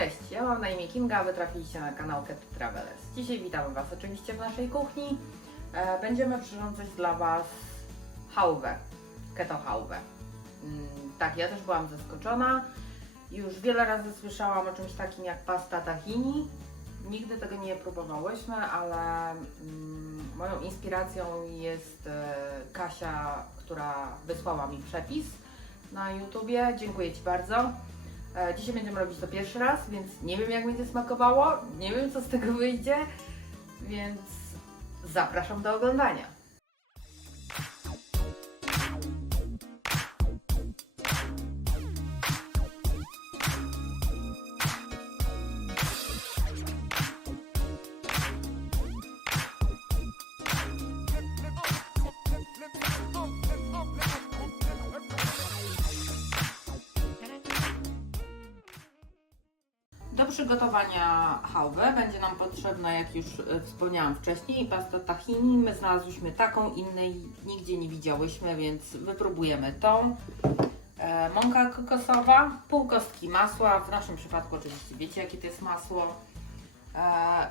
Cześć, ja mam na imię Kinga, a wy trafiliście na kanał Keto Travelers. Dzisiaj witamy Was oczywiście w naszej kuchni. E, Będziemy przyrządzać dla Was chałwę, keto chałwę. Mm, Tak, ja też byłam zaskoczona. Już wiele razy słyszałam o czymś takim jak pasta tahini. Nigdy tego nie próbowałyśmy, ale mm, moją inspiracją jest e, Kasia, która wysłała mi przepis na YouTubie. Dziękuję Ci bardzo. E, Dzisiaj będziemy robić to pierwszy raz, więc nie wiem jak będzie smakowało, nie wiem co z tego wyjdzie, więc zapraszam do oglądania. Przygotowania chałwy będzie nam potrzebna, jak już e, wspomniałam wcześniej, pasta tahini. My znalazłyśmy taką, innej nigdzie nie widziałyśmy, więc wypróbujemy tą. E, mąka kokosowa, pół kostki masła, w naszym przypadku oczywiście wiecie jakie to jest masło. E,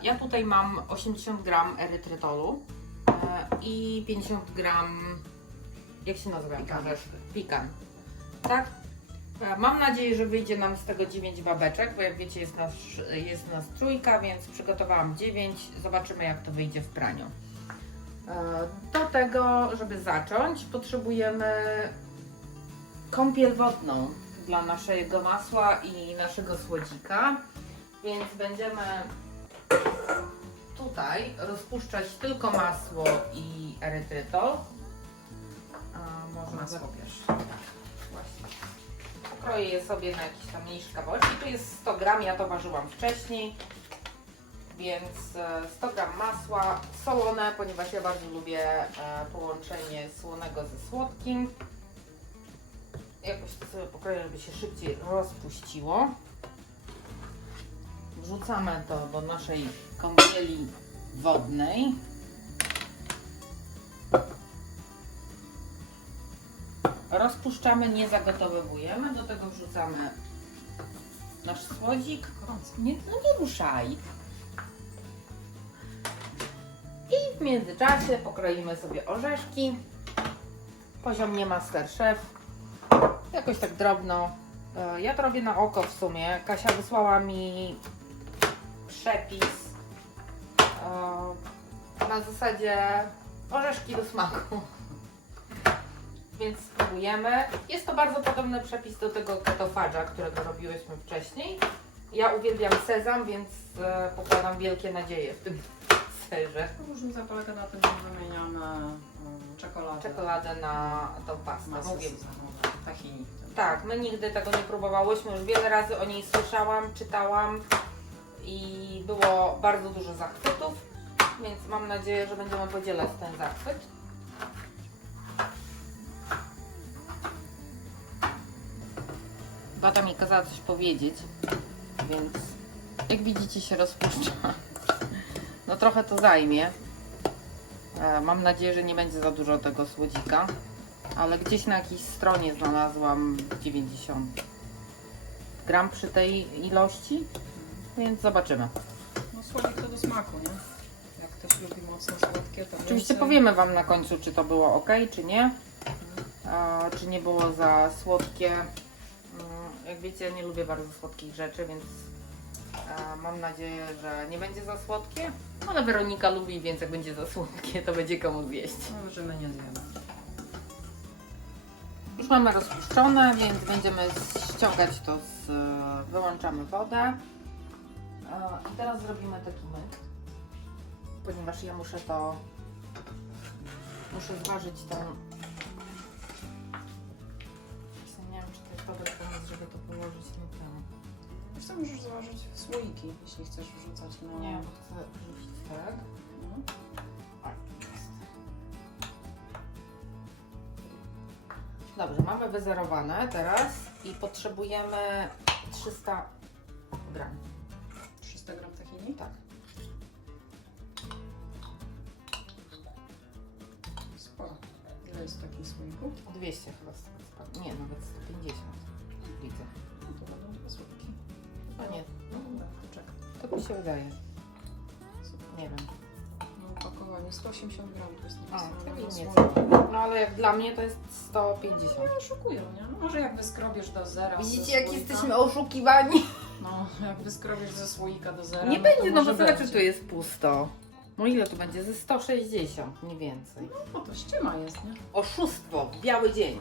ja tutaj mam 80 gram erytrytolu i 50 gram, jak się nazywa? Pikan. Pikan. Tak? Mam nadzieję, że wyjdzie nam z tego 9 babeczek, bo jak wiecie jest nas, jest nas trójka, więc przygotowałam 9. Zobaczymy jak to wyjdzie w praniu. E, Do tego, żeby zacząć, potrzebujemy kąpiel wodną dla naszego masła i naszego słodzika, więc będziemy tutaj rozpuszczać tylko masło i erytrytol. A, może Masło pierwsze. Właśnie. Kroję je sobie na jakieś tam mniejsze kawałeczki. Tu jest 100 gram, ja to ważyłam wcześniej. Więc e, 100 gram masła solone, ponieważ ja bardzo lubię e, połączenie słonego ze słodkim. Jakoś to sobie pokroję, żeby się szybciej rozpuściło. Wrzucamy to do naszej kąpieli wodnej. Rozpuszczamy, nie zagotowujemy. Do tego wrzucamy nasz słodzik. Nie, no nie ruszaj. I w międzyczasie pokroimy sobie orzeszki. Poziom nie Masterchef. Jakoś tak drobno. E, Ja to robię na oko w sumie. Kasia wysłała mi przepis e, na zasadzie orzeszki do smaku. Więc spróbujemy. Jest to bardzo podobny przepis do tego ketofadża, którego robiłyśmy wcześniej. Ja uwielbiam sezam, więc e, pokładam wielkie nadzieje w tym serze. Różnica polega na tym, że wymieniamy um, czekoladę. Czekoladę na tą pastę. Masę Mówię, sezamową, tahini. tak, my nigdy tego nie próbowałyśmy, już wiele razy o niej słyszałam, czytałam i było bardzo dużo zachwytów, więc mam nadzieję, że będziemy podzielać ten zachwyt. Bata mi kazała coś powiedzieć, więc jak widzicie się rozpuszcza. No trochę to zajmie. E, Mam nadzieję, że nie będzie za dużo tego słodzika ale gdzieś na jakiejś stronie znalazłam 90 gram przy tej ilości, więc zobaczymy. No słodik to do smaku, nie? Jak ktoś lubi mocno słodkie, to Oczywiście więcej. powiemy Wam na końcu, czy to było ok, czy nie, a, czy nie było za słodkie. Jak wiecie, nie lubię bardzo słodkich rzeczy, więc a, mam nadzieję, że nie będzie za słodkie, ale Weronika lubi, więc jak będzie za słodkie, to będzie komu zjeść. No, że my nie zjemy. Już mamy rozpuszczone, więc będziemy ściągać to z... Wyłączamy wodę. E, I teraz zrobimy taki myk, ponieważ ja muszę to... Muszę zważyć tą... żeby to położyć na ten... Co, możesz założyć słoiki, jeśli chcesz wrzucać na... Nie, bo chcę rzucić tak. No. Jest. Dobrze, mamy wyzerowane teraz i potrzebujemy 300 gram. 300 gram tahini? Tak. Sporo. Ile jest w takim słoiku? 200 chyba. Nie, nawet 150. Widzę. No to będą dwa słoiki. Chyba nie. No mi się wydaje. Nie wiem. No, opakowanie 180 gram to jest A, napisane. to No, nie. No ale jak dla mnie to jest 150. Nie oszukują, nie? No, może jak wyskrobiesz do zera. Widzicie jak słoika- jesteśmy oszukiwani? No, jak wyskrobiesz ze słoika do zera. Nie to będzie, no może bo będzie. tu jest pusto. No ile tu będzie? Ze 160, nie więcej. No to ściema jest, nie? Oszustwo, w biały dzień.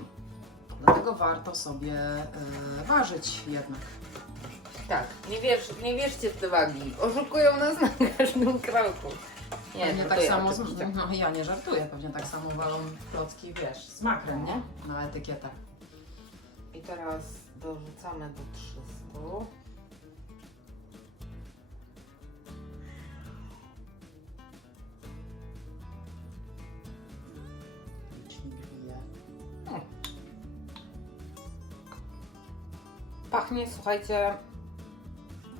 Dlatego warto sobie e, ważyć jednak. Tak, nie, wierz, nie wierzcie w te wagi. Oszukują nas na każdym kroku. Nie, pewnie tak żartuję samo, oczywiście. no ja nie żartuję, pewnie tak samo walą klocki, wiesz, z makrem, nie? Na etykietach. I teraz dorzucamy do 300. Pachnie, słuchajcie,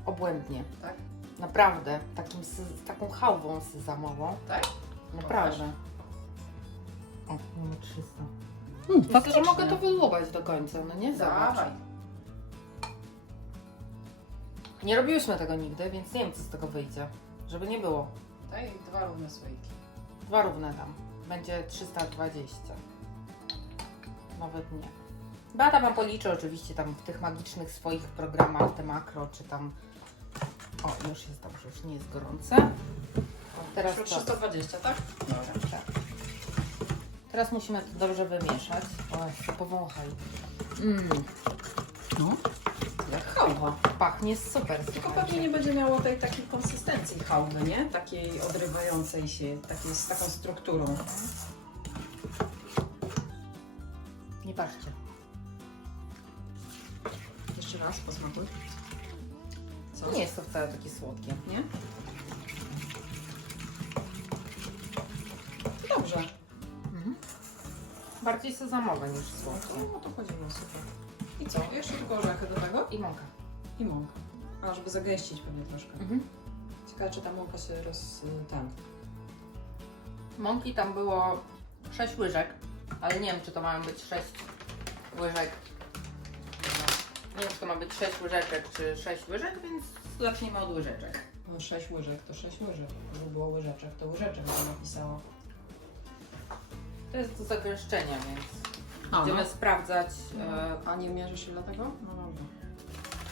obłędnie. Tak? Naprawdę, takim, sy- taką chałwą sezamową. Tak? Naprawdę. O, mamy 300. Hmm, Myślę, że mogę to wyłubać do końca, no nie? Zobacz. Dawaj. Nie robiłyśmy tego nigdy, więc nie wiem, co z tego wyjdzie. Żeby nie było. Daj dwa równe słoiki. Dwa równe tam. Będzie 320. Nawet nie. Beata wam policzy oczywiście tam w tych magicznych swoich programach, te makro, czy tam... O, już jest dobrze, już nie jest gorące. Teraz Teraz? 320, tak? Dobra. Tak. Teraz musimy to dobrze wymieszać. O, powąchaj. Mmm, No. Jak chałwa. pachnie super, Tylko słuchajcie. pewnie nie będzie miało tej takiej konsystencji chałwy, nie? Takiej odrywającej się, takiej z taką strukturą. Nie patrzcie. Jeszcze raz posmakuj. Co? Nie jest to wcale takie słodkie. Nie? Dobrze. Mhm. Bardziej sezamowe niż słodkie. No to chodziło, super. I co? Jeszcze tylko orzechy do tego? I mąka. I mąka. A, żeby zagęścić pewnie troszkę. Mhm. Ciekawe, czy ta mąka się roz... ten... Mąki tam było 6 łyżek, ale nie wiem, czy to mają być 6 łyżek. Nie wiem, czy to ma być 6 łyżeczek, czy 6 łyżek, więc zacznijmy od łyżeczek. No 6 łyżek to 6 łyżek. Żeby było łyżeczek, to łyżeczek by napisało. To jest do zagęszczenia, więc A, będziemy no. sprawdzać. E, A nie mierzysz ile tego? No dobra.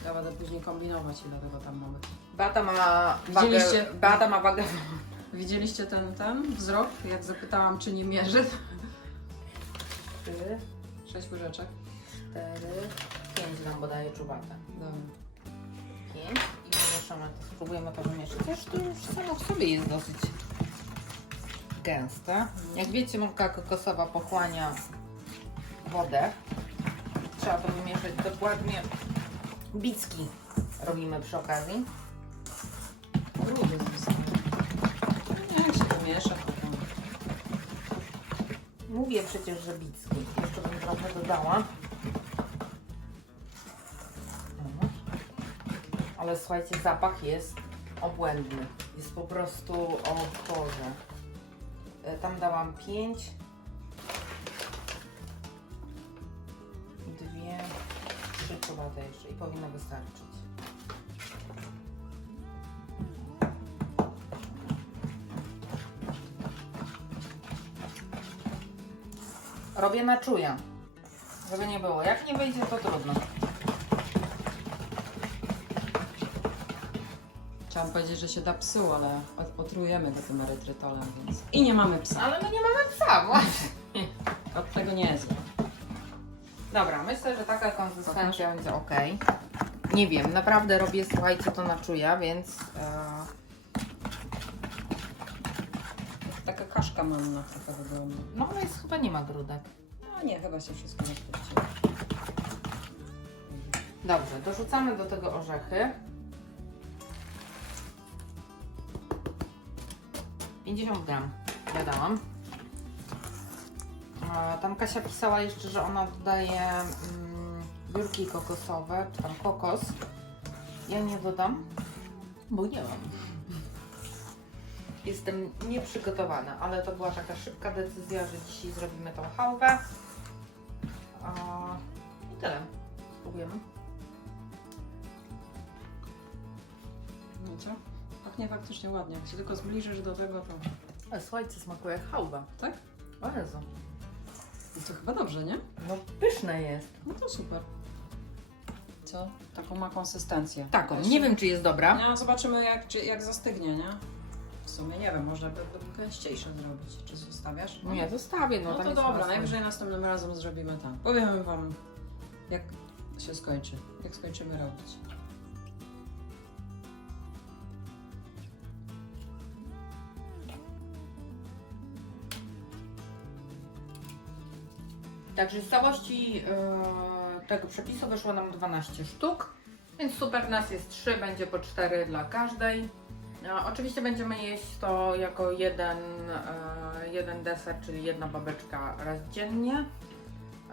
Ja będę później kombinować ile tego tam ma być. Beata ma wagę. Widzieliście? Beata ma wagę. Widzieliście ten, ten wzrok? Jak zapytałam, czy nie mierzy? 3, 6 łyżeczek. 4, 5 nam podaje czuwata. Dobra. 5 i wymieszamy to. Spróbujemy to wymieszać. Też to już samo w sobie jest dosyć gęste. Jak wiecie, mąka kokosowa pochłania wodę. Trzeba to wymieszać dokładnie. Bicki robimy przy okazji. No Nie, się wymiesza. Mówię przecież, że bicki. Jeszcze bym trochę dodała. Ale słuchajcie, zapach jest obłędny. Jest po prostu o Boże. E, Tam dałam 5. Dwie, trzy czuwate jeszcze i powinno wystarczyć. Robię na czuja. Żeby nie było. Jak nie wyjdzie, to trudno. Chciałam powiedzieć, że się da psu, ale ot- otrujemy go tym erytrytolem, więc... I nie mamy psa. Ale my nie mamy psa, właśnie. Od tego nie jest. Dobra, myślę, że taka konsystencja będzie ok. Nie wiem, naprawdę robię, słuchajcie, to na czuja, więc e, Taka kaszka manna taka wygląda. no ale jest, chyba nie ma grudek. No nie, chyba się wszystko nie sprawdziło. Dobrze, dorzucamy do tego orzechy. 50 gram dodałam. E, Tam Kasia pisała jeszcze, że ona dodaje mm, biurki kokosowe, tam kokos. Ja nie dodam, bo nie mam. Jestem nieprzygotowana, ale to była taka szybka decyzja, że dzisiaj zrobimy tą chałwę. I tyle. Spróbujemy. No co? Pachnie faktycznie ładnie. Jak się tylko zbliżysz do tego, to... A słuchajcie, smakuje jak hałwa. Tak? O Jezu. No to chyba dobrze, nie? No pyszne jest. No to super. Co? Taką ma konsystencję. Taką. Jeszcze- Nie wiem, czy jest dobra. No, zobaczymy jak, czy, jak zastygnie, nie? W sumie nie wiem, może by, by gęściejsze zrobić. Czy zostawiasz? Nie, zostawię. No, No tam to jest dobra, najwyżej następnym razem zrobimy tak. Powiemy Wam, jak się skończy, jak skończymy robić. Także z całości e, tego przepisu wyszło nam 12 sztuk, więc super nas jest 3, będzie po 4 dla każdej. E, oczywiście będziemy jeść to jako jeden, e, jeden deser, czyli jedna babeczka raz dziennie.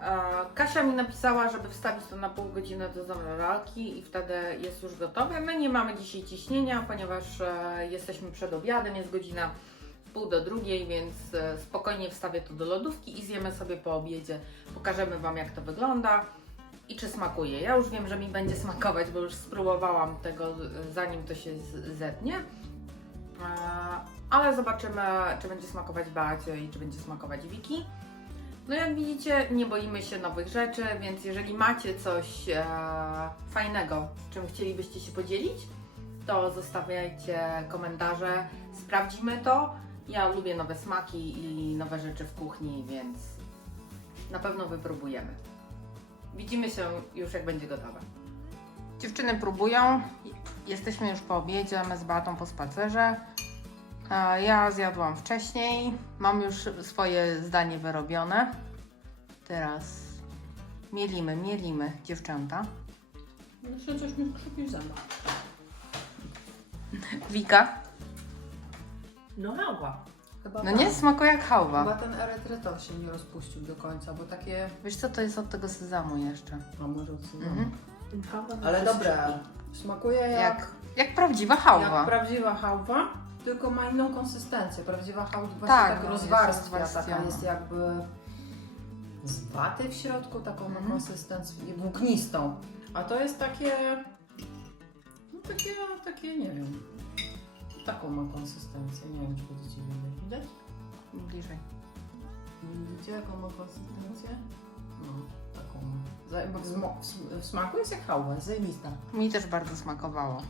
E, Kasia mi napisała, żeby wstawić to na pół godziny do zamrażalki i wtedy jest już gotowe. My nie mamy dzisiaj ciśnienia, ponieważ jesteśmy przed obiadem, jest godzina pół do drugiej, więc e, spokojnie wstawię to do lodówki i zjemy sobie po obiedzie. Pokażemy Wam jak to wygląda i czy smakuje. Ja już wiem, że mi będzie smakować, bo już spróbowałam tego zanim to się zetnie. E, Ale zobaczymy, czy będzie smakować Beacie i czy będzie smakować Wiki. No jak widzicie, nie boimy się nowych rzeczy, więc jeżeli macie coś e, fajnego, czym chcielibyście się podzielić, to zostawiajcie komentarze, sprawdzimy to. Ja lubię nowe smaki i nowe rzeczy w kuchni, więc na pewno wypróbujemy. Widzimy się już jak będzie gotowe. Dziewczyny próbują. Jesteśmy już po obiedzie, my z Beatą po spacerze. Ja zjadłam wcześniej, mam już swoje zdanie wyrobione. Teraz mielimy, mielimy dziewczęta. Jeszcze coś mi krzypi w zębach. Wika, No hałwa. Chyba no tak. nie smakuje jak hałwa. Chyba ten erytrytol się nie rozpuścił do końca, bo takie... Wiesz co, to jest od tego sezamu jeszcze. A może odsunę. Mhm. Ale dobre. Smakuje jak, Jak, jak prawdziwa jak, hałwa. prawdziwa hałwa, tylko ma inną konsystencję. Prawdziwa hałwa właśnie Tak, tak, no, rozwarstwia, jest taka rozwarstwiona. jest jakby z waty w środku, taką ma Mhm. konsystencję włóknistą. A to jest takie... No takie, takie, nie wiem. Taką ma konsystencję. Nie wiem, czy będziecie widać. Widać? Bliżej. Widzicie jaką ma konsystencję? No, taką. Za- bo W, w sm- w smaku jest jak hałwa, jest zajebista. Mi też bardzo smakowało.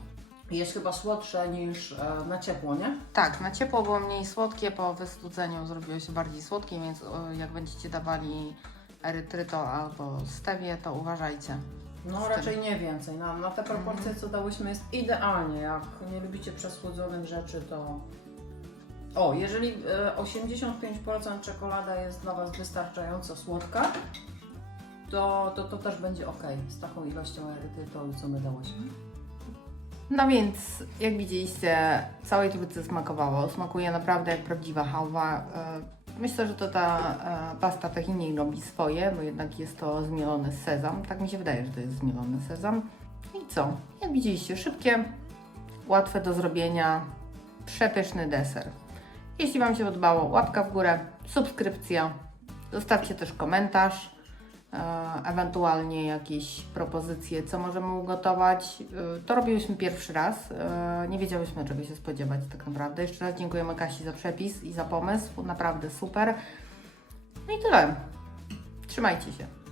Jest chyba słodsze niż e, na ciepło, nie? Tak, na ciepło było mniej słodkie, po wystudzeniu zrobiło się bardziej słodkie, więc o, jak będziecie dawali erytrytol albo stewię, to uważajcie. No raczej nie więcej. Na, na te proporcje, co dałyśmy, jest idealnie. Jak nie lubicie przesłodzonych rzeczy, to... O, jeżeli e, 85% czekolada jest dla Was wystarczająco słodka, to, to, to też będzie ok z taką ilością erytrytolu, co my dałyśmy. No więc, jak widzieliście, całej trójce smakowało. Smakuje naprawdę jak prawdziwa hałwa. E, Myślę, że to ta e, pasta tahini robi swoje, bo jednak jest to zmielony sezam. Tak mi się wydaje, że to jest zmielony sezam. I co? Jak widzieliście, szybkie, łatwe do zrobienia, przepyszny deser. Jeśli Wam się podobało, łapka w górę, subskrypcja, zostawcie też komentarz, ewentualnie jakieś propozycje, co możemy ugotować. E, To robiłyśmy pierwszy raz, e, nie wiedziałyśmy czego się spodziewać tak naprawdę. Jeszcze raz dziękujemy Kasi za przepis i za pomysł, naprawdę super. No i tyle. Trzymajcie się.